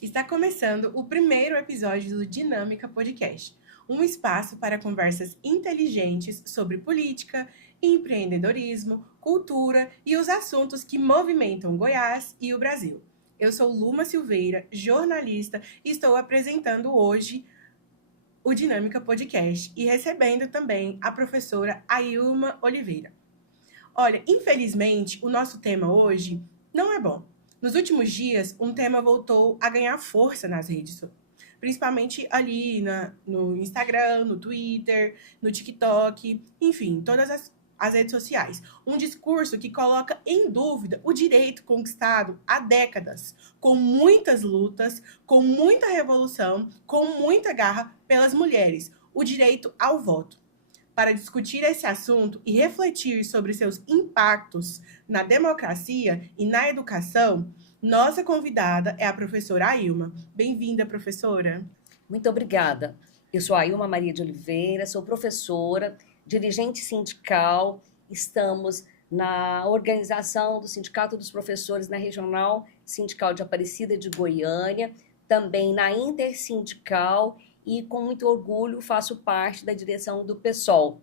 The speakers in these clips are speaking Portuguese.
Está começando o primeiro episódio do Dinâmica Podcast, um espaço para conversas inteligentes sobre política, empreendedorismo, cultura e os assuntos que movimentam Goiás e o Brasil. Eu sou Luma Silveira, jornalista, e estou apresentando hoje o Dinâmica Podcast e recebendo também a professora Ailma Oliveira. Olha, infelizmente, o nosso tema hoje não é bom. Nos últimos dias, um tema voltou a ganhar força nas redes, principalmente ali no Instagram, no Twitter, no TikTok, enfim, todas as redes sociais. Um discurso que coloca em dúvida o direito conquistado há décadas, com muitas lutas, com muita revolução, com muita garra pelas mulheres, o direito ao voto. Para discutir esse assunto e refletir sobre seus impactos na democracia e na educação, nossa convidada é a professora Ailma. Bem-vinda, professora. Muito obrigada. Eu sou a Ailma Maria de Oliveira, sou professora, dirigente sindical, estamos na organização do Sindicato dos Professores na Regional Sindical de Aparecida de Goiânia, também na Intersindical e com muito orgulho faço parte da direção do PSOL.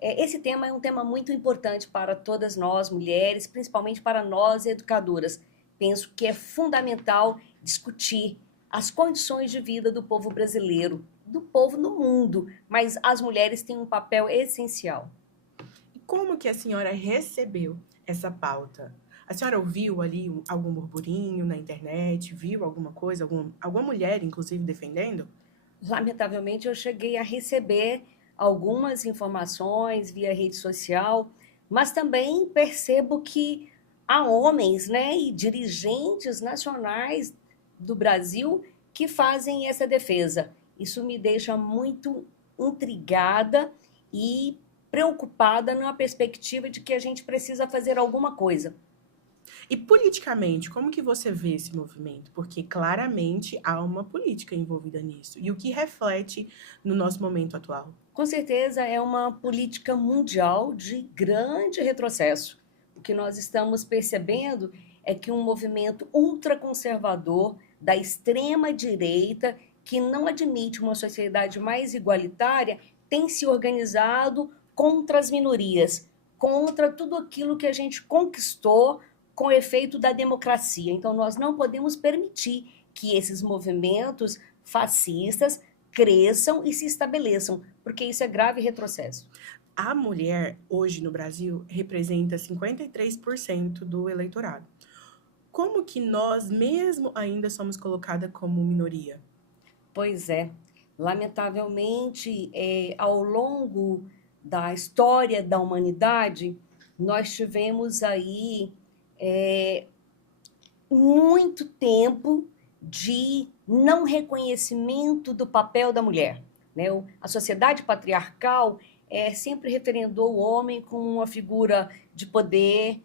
Esse tema é um tema muito importante para todas nós, mulheres, principalmente para nós, educadoras. Penso que é fundamental discutir as condições de vida do povo brasileiro, do povo no mundo, mas as mulheres têm um papel essencial. E como que a senhora recebeu essa pauta? A senhora ouviu ali algum burburinho na internet? Viu alguma coisa, alguma mulher, inclusive, defendendo? Lamentavelmente, eu cheguei a receber algumas informações via rede social, mas também percebo que há homens, né, e dirigentes nacionais do Brasil que fazem essa defesa. Isso me deixa muito intrigada e preocupada na perspectiva de que a gente precisa fazer alguma coisa. E politicamente, como que você vê esse movimento? Porque claramente há uma política envolvida nisso. E o que reflete no nosso momento atual? Com certeza é uma política mundial de grande retrocesso. O que nós estamos percebendo é que um movimento ultraconservador da extrema direita, que não admite uma sociedade mais igualitária, tem se organizado contra as minorias, contra tudo aquilo que a gente conquistou com o efeito da democracia. Então, nós não podemos permitir que esses movimentos fascistas cresçam e se estabeleçam, porque isso é grave retrocesso. A mulher, hoje no Brasil, representa 53% do eleitorado. Como que nós, mesmo ainda, somos colocadas como minoria? Pois é, lamentavelmente, ao longo da história da humanidade, nós tivemos aí muito tempo de não reconhecimento do papel da mulher. Né? A sociedade patriarcal sempre referendou o homem como uma figura de poder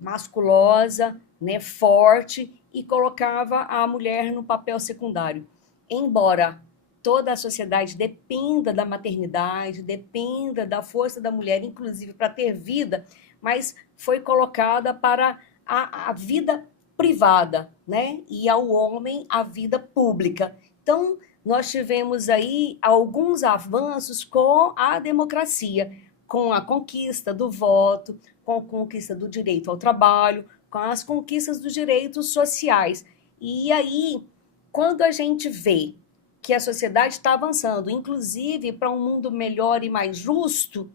masculosa, né, forte, e colocava a mulher no papel secundário. Embora toda a sociedade dependa da maternidade, dependa da força da mulher, inclusive para ter vida, mas foi colocada para a vida privada, né? E ao homem a vida pública. Então, nós tivemos aí alguns avanços com a democracia, com a conquista do voto, com a conquista do direito ao trabalho, com as conquistas dos direitos sociais. E aí, quando a gente vê que a sociedade está avançando, inclusive para um mundo melhor e mais justo,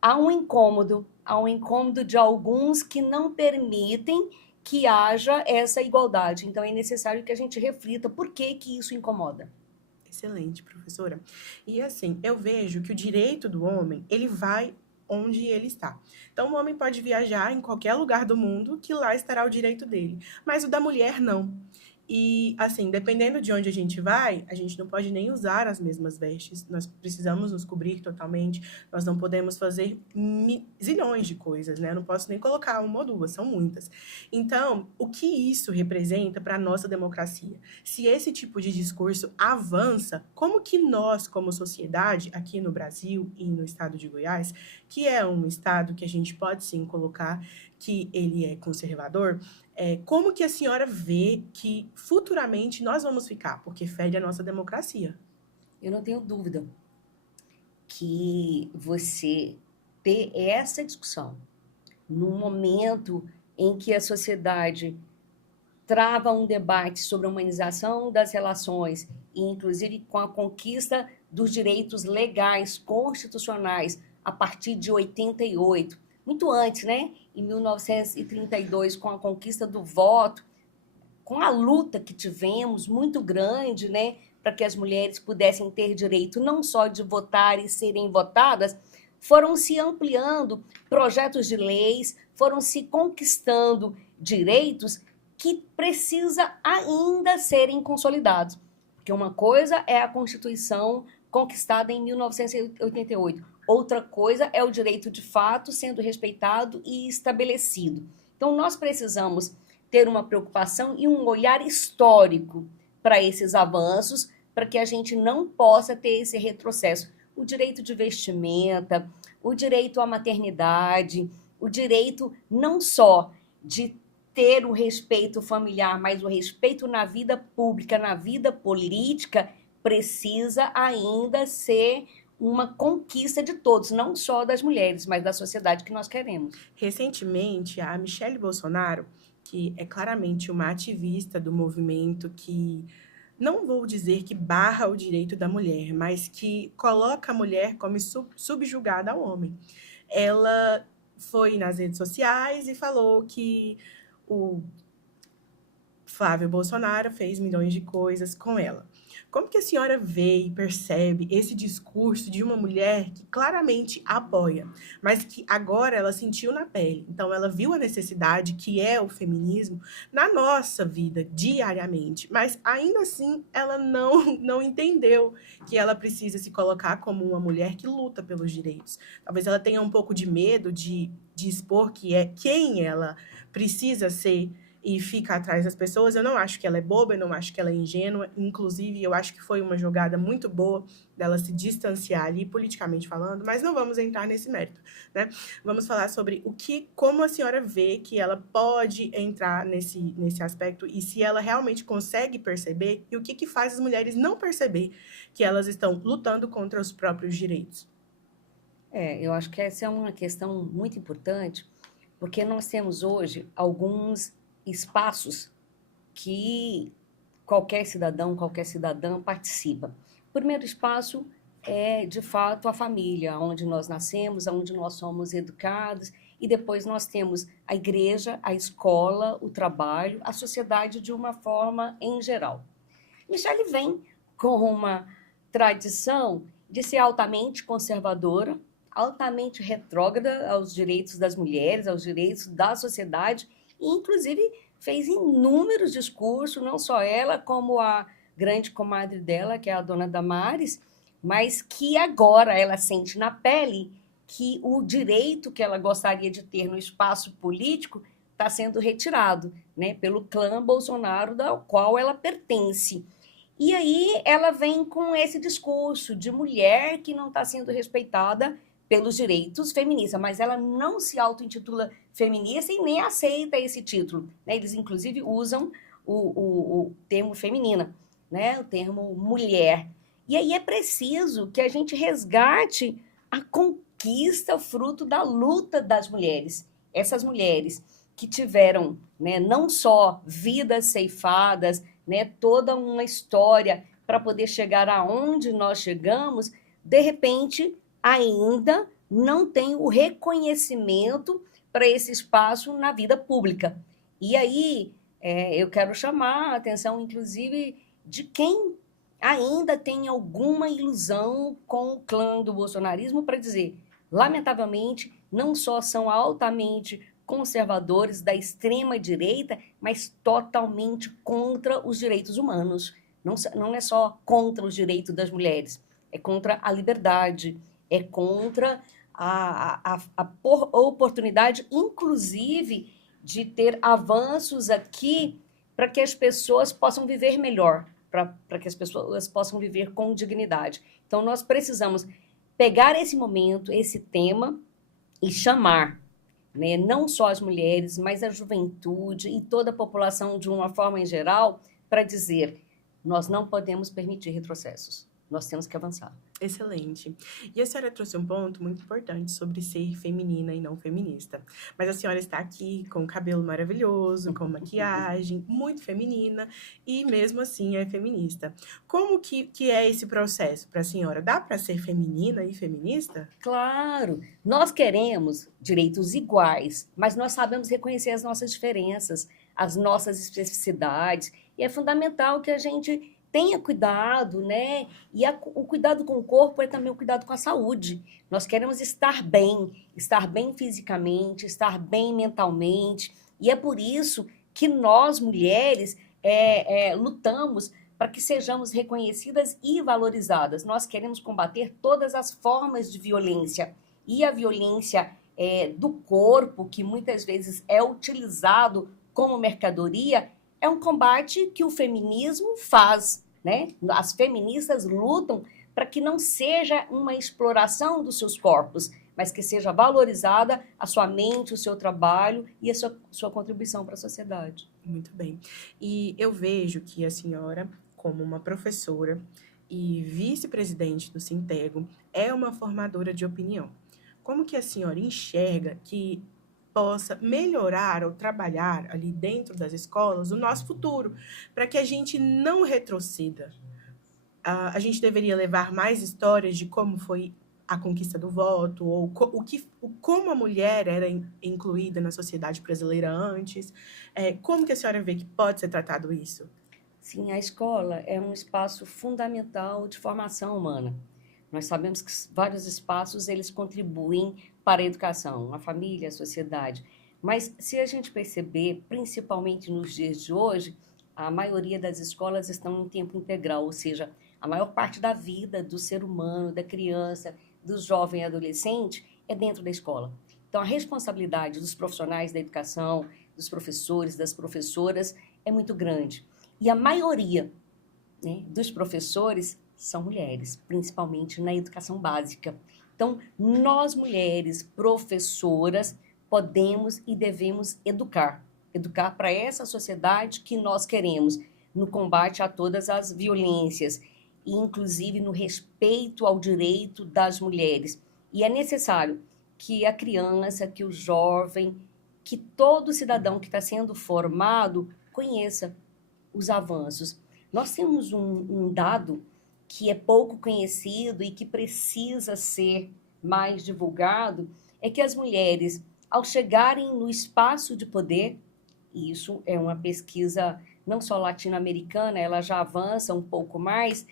há um incômodo de alguns que não permitem que haja essa igualdade. Então, é necessário que a gente reflita por que isso incomoda. Excelente, professora. E assim, eu vejo que o direito do homem, ele vai onde ele está. Então, o homem pode viajar em qualquer lugar do mundo, que lá estará o direito dele. Mas o da mulher, não. E, assim, dependendo de onde a gente vai, a gente não pode nem usar as mesmas vestes. Nós precisamos nos cobrir totalmente. Nós não podemos fazer zilhões de coisas, né? Eu não posso nem colocar uma ou duas, são muitas. Então, o que isso representa para a nossa democracia? Se esse tipo de discurso avança, como que nós, como sociedade, aqui no Brasil e no estado de Goiás, que é um estado que a gente pode sim colocar que ele é conservador, Como que a senhora vê que futuramente nós vamos ficar? Porque fere a nossa democracia. Eu não tenho dúvida que você ter essa discussão num momento em que a sociedade trava um debate sobre a humanização das relações, e inclusive com a conquista dos direitos legais, constitucionais, a partir de 88, muito antes, né? Em 1932, com a conquista do voto, com a luta que tivemos, muito grande, né? Para que as mulheres pudessem ter direito não só de votar e serem votadas, foram se ampliando projetos de leis, foram se conquistando direitos que precisa ainda serem consolidados. Porque uma coisa é a Constituição conquistada em 1988, outra coisa é o direito de fato sendo respeitado e estabelecido. Então, nós precisamos ter uma preocupação e um olhar histórico para esses avanços, para que a gente não possa ter esse retrocesso. O direito de vestimenta, o direito à maternidade, o direito não só de ter o respeito familiar, mas o respeito na vida pública, na vida política, precisa ainda ser uma conquista de todos, não só das mulheres, mas da sociedade que nós queremos. Recentemente, a Michelle Bolsonaro, que é claramente uma ativista do movimento que, não vou dizer que barra o direito da mulher, mas que coloca a mulher como subjugada ao homem. Ela foi nas redes sociais e falou que o Flávio Bolsonaro fez milhões de coisas com ela. Como que a senhora vê e percebe esse discurso de uma mulher que claramente apoia, mas que agora ela sentiu na pele? Então, ela viu a necessidade que é o feminismo na nossa vida, diariamente, mas ainda assim ela não entendeu que ela precisa se colocar como uma mulher que luta pelos direitos. Talvez ela tenha um pouco de medo de expor que é quem ela precisa ser e fica atrás das pessoas. Eu não acho que ela é boba, eu não acho que ela é ingênua, inclusive eu acho que foi uma jogada muito boa dela se distanciar ali, politicamente falando, mas não vamos entrar nesse mérito, né? Vamos falar sobre como a senhora vê que ela pode entrar nesse aspecto e se ela realmente consegue perceber e o que faz as mulheres não perceber que elas estão lutando contra os próprios direitos. Eu acho que essa é uma questão muito importante, porque nós temos hoje alguns espaços que qualquer cidadão, qualquer cidadã participa. O primeiro espaço é, de fato, a família, onde nós nascemos, onde nós somos educados, e depois nós temos a igreja, a escola, o trabalho, a sociedade de uma forma em geral. Michelle vem com uma tradição de ser altamente conservadora, altamente retrógrada aos direitos das mulheres, aos direitos da sociedade, e inclusive fez inúmeros discursos, não só ela, como a grande comadre dela, que é a dona Damares, mas que agora ela sente na pele que o direito que ela gostaria de ter no espaço político está sendo retirado, né, pelo clã Bolsonaro, ao qual ela pertence. E aí ela vem com esse discurso de mulher que não está sendo respeitada pelos direitos feministas, mas ela não se auto-intitula feminista e nem aceita esse título, né? Eles, inclusive, usam o termo feminina, né? O termo mulher. E aí é preciso que a gente resgate a conquista fruto da luta das mulheres. Essas mulheres que tiveram, né, não só vidas ceifadas, né, toda uma história para poder chegar aonde nós chegamos, de repente ainda não tem o reconhecimento para esse espaço na vida pública. E aí eu quero chamar a atenção, inclusive, de quem ainda tem alguma ilusão com o clã do bolsonarismo para dizer, lamentavelmente, não só são altamente conservadores da extrema-direita, mas totalmente contra os direitos humanos. Não é só contra os direitos das mulheres, é contra a liberdade, é contra a oportunidade, inclusive, de ter avanços aqui para que as pessoas possam viver melhor, para que as pessoas possam viver com dignidade. Então, nós precisamos pegar esse momento, esse tema, e chamar né, não só as mulheres, mas a juventude e toda a população de uma forma em geral, para dizer, nós não podemos permitir retrocessos, nós temos que avançar. Excelente. E a senhora trouxe um ponto muito importante sobre ser feminina e não feminista. Mas a senhora está aqui com o cabelo maravilhoso, com maquiagem, muito feminina, e mesmo assim é feminista. Como que é esse processo para a senhora? Dá para ser feminina e feminista? Claro, nós queremos direitos iguais, mas nós sabemos reconhecer as nossas diferenças, as nossas especificidades, e é fundamental que a gente tenha cuidado, né? E o cuidado com o corpo é também o cuidado com a saúde. Nós queremos estar bem fisicamente, estar bem mentalmente, e é por isso que nós, mulheres, lutamos para que sejamos reconhecidas e valorizadas. Nós queremos combater todas as formas de violência. E a violência do corpo, que muitas vezes é utilizado como mercadoria, é um combate que o feminismo faz, né? As feministas lutam para que não seja uma exploração dos seus corpos, mas que seja valorizada a sua mente, o seu trabalho e a sua contribuição para a sociedade. Muito bem. E eu vejo que a senhora, como uma professora e vice-presidente do Sintego, é uma formadora de opinião. Como que a senhora enxerga que possa melhorar ou trabalhar ali dentro das escolas o nosso futuro, para que a gente não retroceda? A gente deveria levar mais histórias de como foi a conquista do voto, ou como a mulher era incluída na sociedade brasileira antes. Como que a senhora vê que pode ser tratado isso? Sim, a escola é um espaço fundamental de formação humana. Nós sabemos que vários espaços eles contribuem para a educação, a família, a sociedade. Mas se a gente perceber, principalmente nos dias de hoje, a maioria das escolas estão em tempo integral, ou seja, a maior parte da vida do ser humano, da criança, do jovem e adolescente é dentro da escola. Então, a responsabilidade dos profissionais da educação, dos professores, das professoras, é muito grande. E a maioria, né, dos professores são mulheres, principalmente na educação básica. Então, nós mulheres, professoras, podemos e devemos educar para essa sociedade que nós queremos, no combate a todas as violências, e inclusive no respeito ao direito das mulheres. E é necessário que a criança, que o jovem, que todo cidadão que está sendo formado conheça os avanços. Nós temos um dado que é pouco conhecido e que precisa ser mais divulgado, é que as mulheres, ao chegarem no espaço de poder, e isso é uma pesquisa não só latino-americana, ela já avança um pouco mais,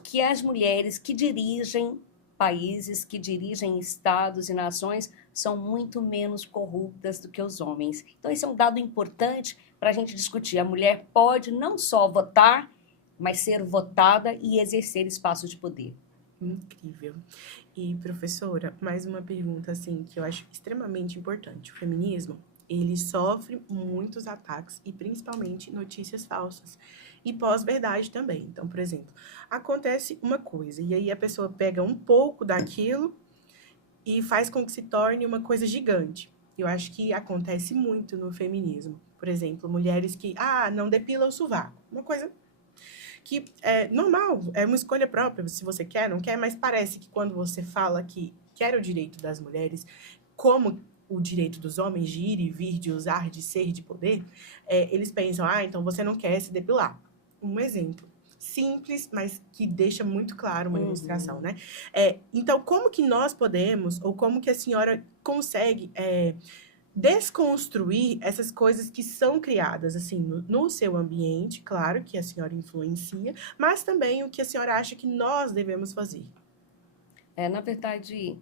que as mulheres que dirigem países, que dirigem estados e nações, são muito menos corruptas do que os homens. Então, esse é um dado importante para a gente discutir. A mulher pode não só votar, mas ser votada e exercer espaços de poder. Incrível. E, professora, mais uma pergunta, assim, que eu acho extremamente importante. O feminismo, ele sofre muitos ataques e, principalmente, notícias falsas. E pós-verdade também. Então, por exemplo, acontece uma coisa, e aí a pessoa pega um pouco daquilo e faz com que se torne uma coisa gigante. Eu acho que acontece muito no feminismo. Por exemplo, mulheres que, não depilam o sovaco. Uma coisa que é normal, é uma escolha própria, se você quer, não quer, mas parece que quando você fala que quer o direito das mulheres, como o direito dos homens de ir e vir, de usar, de ser, de poder, eles pensam, então você não quer se depilar. Um exemplo simples, mas que deixa muito claro uma ilustração, né? Então, como que nós podemos, ou como que a senhora consegue desconstruir essas coisas que são criadas, assim, no seu ambiente, claro que a senhora influencia, mas também o que a senhora acha que nós devemos fazer? Na verdade,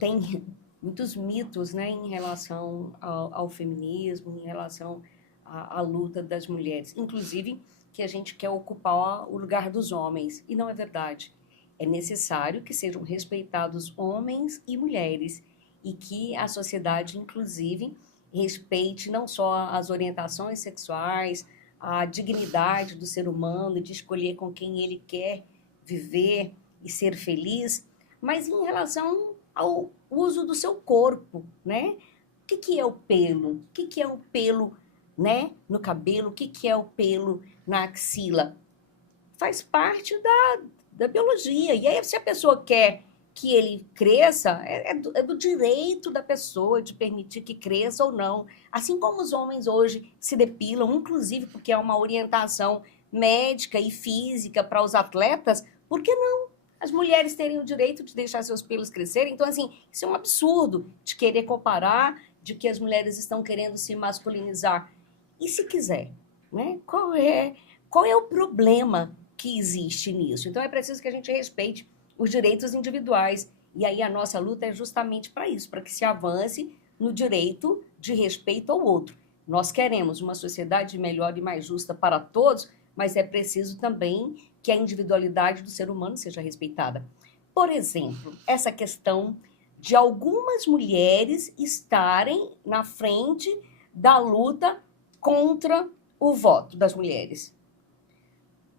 tem muitos mitos, né, em relação ao feminismo, em relação à luta das mulheres. Inclusive, que a gente quer ocupar o lugar dos homens. E não é verdade. É necessário que sejam respeitados homens e mulheres e que a sociedade, inclusive, respeite não só as orientações sexuais, a dignidade do ser humano de escolher com quem ele quer viver e ser feliz, mas em relação ao uso do seu corpo, né? que é o pelo? O que é o pelo, né, no cabelo? O que é o pelo na axila? Faz parte da biologia. E aí, se a pessoa quer que ele cresça, é do direito da pessoa de permitir que cresça ou não. Assim como os homens hoje se depilam, inclusive porque é uma orientação médica e física para os atletas, por que não as mulheres terem o direito de deixar seus pelos crescerem? Então, assim, isso é um absurdo de querer comparar, de que as mulheres estão querendo se masculinizar. E se quiser, né? Qual é o problema que existe nisso? Então, é preciso que a gente respeite os direitos individuais. E aí a nossa luta é justamente para isso, para que se avance no direito de respeito ao outro. Nós queremos uma sociedade melhor e mais justa para todos, mas é preciso também que a individualidade do ser humano seja respeitada. Por exemplo, essa questão de algumas mulheres estarem na frente da luta contra o voto das mulheres.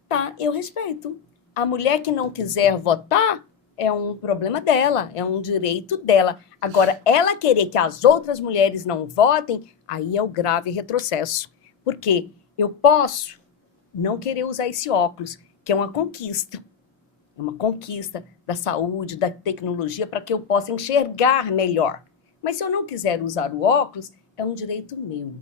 Tá, eu respeito. A mulher que não quiser votar é um problema dela, é um direito dela. Agora, ela querer que as outras mulheres não votem, aí é o grave retrocesso. Porque eu posso não querer usar esse óculos, que é uma conquista. É uma conquista da saúde, da tecnologia, para que eu possa enxergar melhor. Mas se eu não quiser usar o óculos, é um direito meu.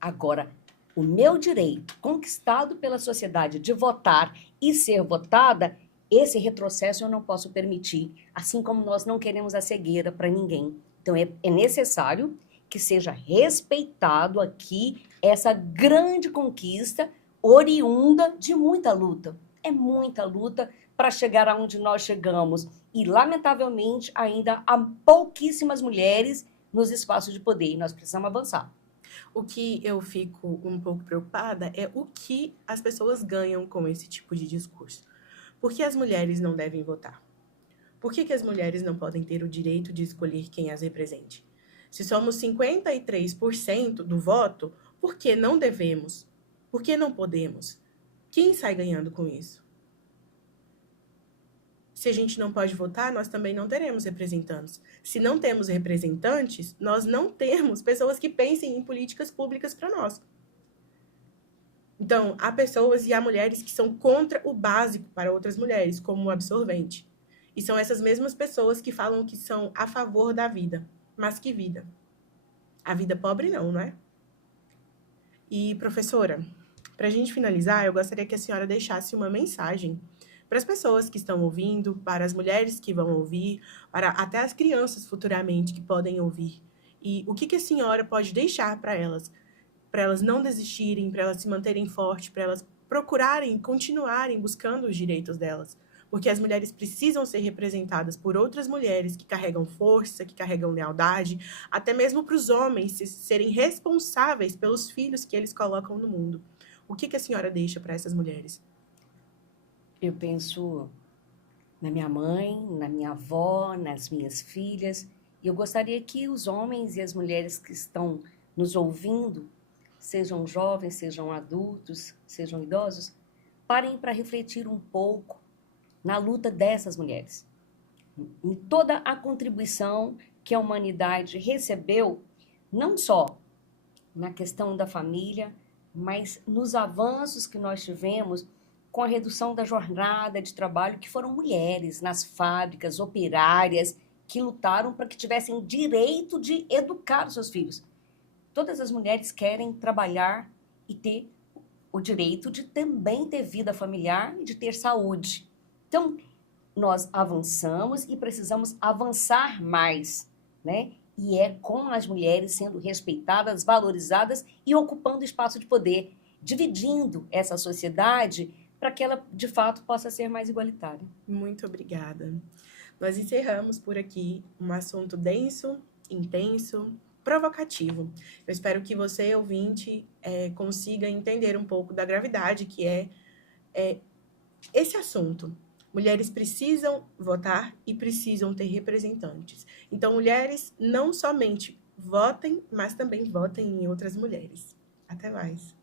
Agora, o meu direito, conquistado pela sociedade, de votar e ser votada, esse retrocesso eu não posso permitir, assim como nós não queremos a cegueira para ninguém. Então, é necessário que seja respeitado aqui essa grande conquista oriunda de muita luta. É muita luta para chegar aonde nós chegamos. E, lamentavelmente, ainda há pouquíssimas mulheres nos espaços de poder e nós precisamos avançar. O que eu fico um pouco preocupada é o que as pessoas ganham com esse tipo de discurso. Por que as mulheres não devem votar? Por que as mulheres não podem ter o direito de escolher quem as represente? Se somos 53% do voto, por que não devemos? Por que não podemos? Quem sai ganhando com isso? Se a gente não pode votar, nós também não teremos representantes. Se não temos representantes, nós não temos pessoas que pensem em políticas públicas para nós. Então, há pessoas e há mulheres que são contra o básico para outras mulheres, como o absorvente. E são essas mesmas pessoas que falam que são a favor da vida. Mas que vida? A vida pobre não, não é? E, professora, para a gente finalizar, eu gostaria que a senhora deixasse uma mensagem para as pessoas que estão ouvindo, para as mulheres que vão ouvir, para até as crianças futuramente que podem ouvir. E o que a senhora pode deixar para elas não desistirem, para elas se manterem fortes, para elas procurarem, continuarem buscando os direitos delas. Porque as mulheres precisam ser representadas por outras mulheres que carregam força, que carregam lealdade, até mesmo para os homens serem responsáveis pelos filhos que eles colocam no mundo. O que a senhora deixa para essas mulheres? Eu penso na minha mãe, na minha avó, nas minhas filhas, e eu gostaria que os homens e as mulheres que estão nos ouvindo, sejam jovens, sejam adultos, sejam idosos, parem para refletir um pouco na luta dessas mulheres, em toda a contribuição que a humanidade recebeu, não só na questão da família, mas nos avanços que nós tivemos com a redução da jornada de trabalho, que foram mulheres nas fábricas, operárias, que lutaram para que tivessem direito de educar os seus filhos. Todas as mulheres querem trabalhar e ter o direito de também ter vida familiar e de ter saúde. Então, nós avançamos e precisamos avançar mais, né? E é com as mulheres sendo respeitadas, valorizadas e ocupando espaço de poder, dividindo essa sociedade para que ela, de fato, possa ser mais igualitária. Muito obrigada. Nós encerramos por aqui um assunto denso, intenso, provocativo. Eu espero que você, ouvinte, consiga entender um pouco da gravidade que é esse assunto. Mulheres precisam votar e precisam ter representantes. Então, mulheres não somente votem, mas também votem em outras mulheres. Até mais.